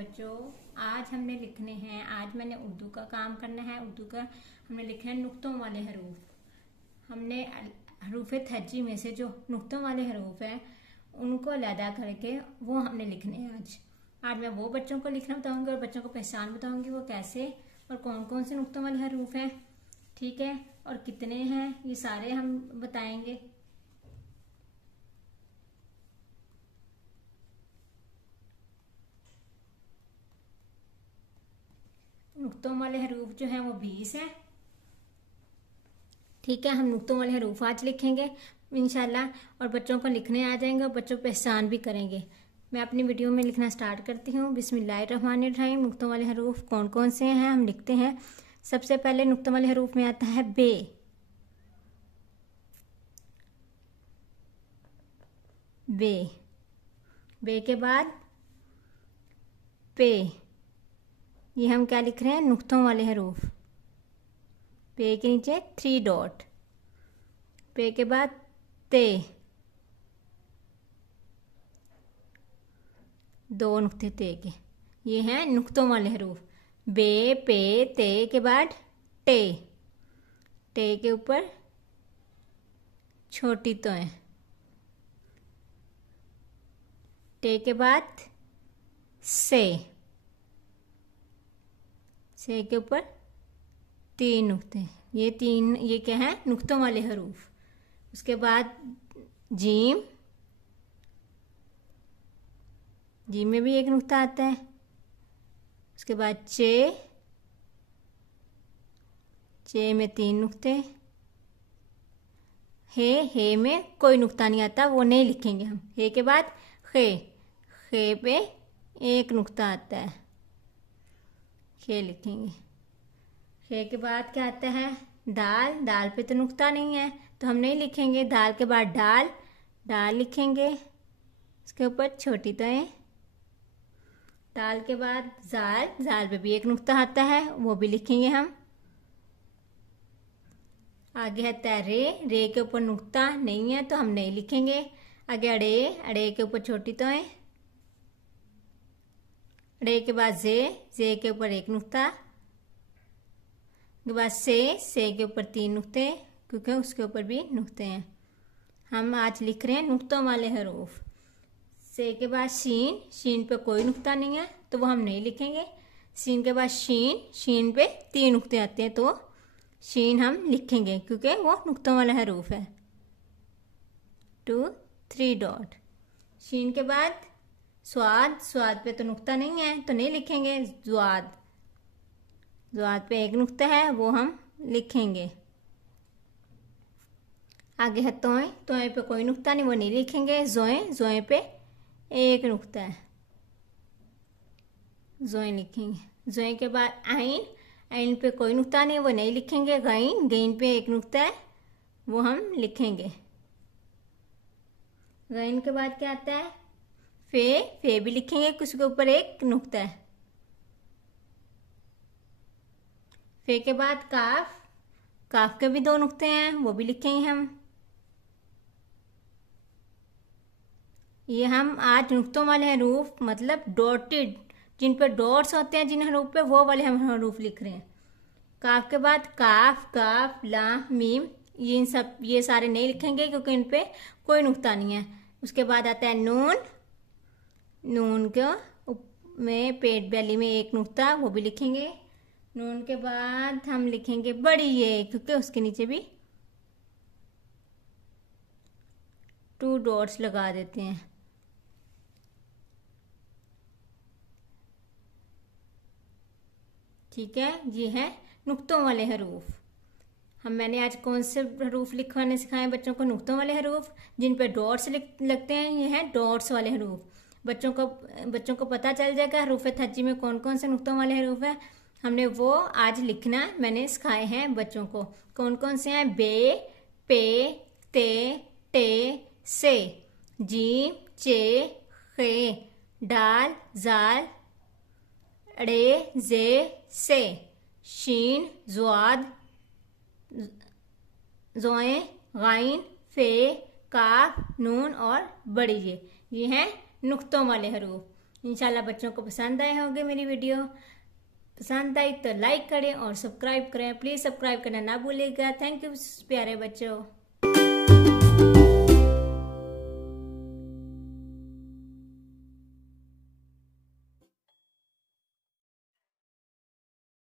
बच्चों, आज हमने लिखने हैं। आज मैंने उर्दू का काम करना है। उर्दू का हमने लिखना है नुक्तों वाले हरूफ। हमने हरूफ थज्जी में से जो नुक्तों वाले हरूफ हैं उनको अलहदा करके वो हमने लिखने हैं। आज मैं वो बच्चों को लिखना बताऊंगी और बच्चों को पहचान बताऊंगी वो कैसे और कौन कौन से नुक्तों वाले हरूफ हैं, ठीक है, और कितने हैं, ये सारे हम बताएंगे। नुक्तों वाले हरूफ जो हैं वो 20 हैं, ठीक है। हम नुक्तों वाले हरूफ आज लिखेंगे इंशाल्लाह और बच्चों को लिखने आ जाएंगे और बच्चों पहचान भी करेंगे। मैं अपनी वीडियो में लिखना स्टार्ट करती हूँ। बिस्मिल्लाहिर्रहमानिर्रहीम। नुक्तों वाले हरूफ कौन कौन से हैं हम लिखते हैं। सबसे पहले नुक्तों वाले हरूफ में आता है बे। बे बे के बाद पे। ये हम क्या लिख रहे हैं, नुक्तों वाले हरूफ। पे के नीचे 3 डॉट। पे के बाद ते, 2 नुक्ते ते के। ये हैं नुक्तों वाले हरूफ। बे पे ते के बाद टे। टे के ऊपर छोटी तो है। टे के बाद से के ऊपर 3 नुक्ते। ये क्या है, नुक्तों वाले हरूफ। उसके बाद जीम। जीम में भी एक नुक्ता आता है। उसके बाद चे में 3 नुक्ते। हे में कोई नुक्ता नहीं आता, वो नहीं लिखेंगे हम। हे के बाद खे पे 1 नुक्ता आता है, खे लिखेंगे। खे के बाद क्या आता है, दाल पे तो नुक्ता नहीं है तो हम नहीं लिखेंगे। दाल के बाद डाल लिखेंगे, उसके ऊपर छोटी तो है। दाल के बाद जाल पे भी 1 नुक्ता आता है, वो भी लिखेंगे हम। आगे आता है रे के ऊपर नुक्ता नहीं है तो हम नहीं लिखेंगे। आगे अड़े के ऊपर छोटी तो है। अड़े के बाद जे के ऊपर 1 नुक्ता। के बाद से के ऊपर 3 नुक्ते, क्योंकि उसके ऊपर भी नुक्ते हैं। हम आज लिख रहे हैं नुक्तों वाले हरूफ। से के बाद शीन पे कोई नुक्ता नहीं है तो वो हम नहीं लिखेंगे। शीन के बाद शीन पे 3 नुक्ते आते हैं तो शीन हम लिखेंगे क्योंकि वो नुक्तों वाला हरूफ है। 2 3 डॉट। शीन के बाद स्वाद पे तो नुक्ता नहीं है तो नहीं लिखेंगे। ज्वाद पे 1 नुक्ता है, वो हम लिखेंगे। आगे है तोए पे कोई नुक्ता नहीं, वो नहीं लिखेंगे। जोए पे 1 नुक्ता है, जोए लिखेंगे। जोए के बाद आइन पे कोई नुक्ता नहीं, वो नहीं लिखेंगे। गईन पे 1 नुक्ता है, वो हम लिखेंगे। गईन के बाद क्या आता है, फे भी लिखेंगे, उसके ऊपर 1 नुक्ता है। फे के बाद काफ के भी 2 नुक्ते हैं, वो भी लिखेंगे हम। ये हम आज नुक्तों वाले हरूफ मतलब डॉटेड, जिन पर डॉट्स होते हैं जिन हरूफ पे, वो वाले हम हरूफ लिख रहे हैं। काफ के बाद काफ लाम मीम, ये सारे नहीं लिखेंगे क्योंकि इन पे कोई नुक्ता नहीं है। उसके बाद आता है नून के में पेट बैली में 1 नुक्ता, वो भी लिखेंगे। नून के बाद हम लिखेंगे बड़ी ये, क्योंकि उसके नीचे भी 2 डॉट्स लगा देते हैं। ठीक है, ये है नुक्तों वाले हरूफ। मैंने आज कौन से हरूफ लिखवाने सिखाए बच्चों को, नुक्तों वाले हरूफ जिन पे डॉट्स लगते हैं, ये हैं डॉट्स वाले हरूफ। बच्चों को पता चल जाएगा हरूफ थज्जी में कौन कौन से नुक्तों वाले हरूफ है। हमने वो आज लिखना मैंने सिखाए हैं बच्चों को। कौन कौन से हैं, बे पे ते टे से, जीम चे खे, डाल जाल अड़े जे से, शीन ज्वाद जोए गाइन फे काफ नून और बड़ी ये हैं नुक्तों वाले हरूफ। इंशाल्लाह बच्चों को पसंद आए होंगे मेरी वीडियो। पसंद आई तो लाइक करें और सब्सक्राइब करें, प्लीज़ सब्सक्राइब करना ना भूलिएगा। थैंक यू प्यारे बच्चों।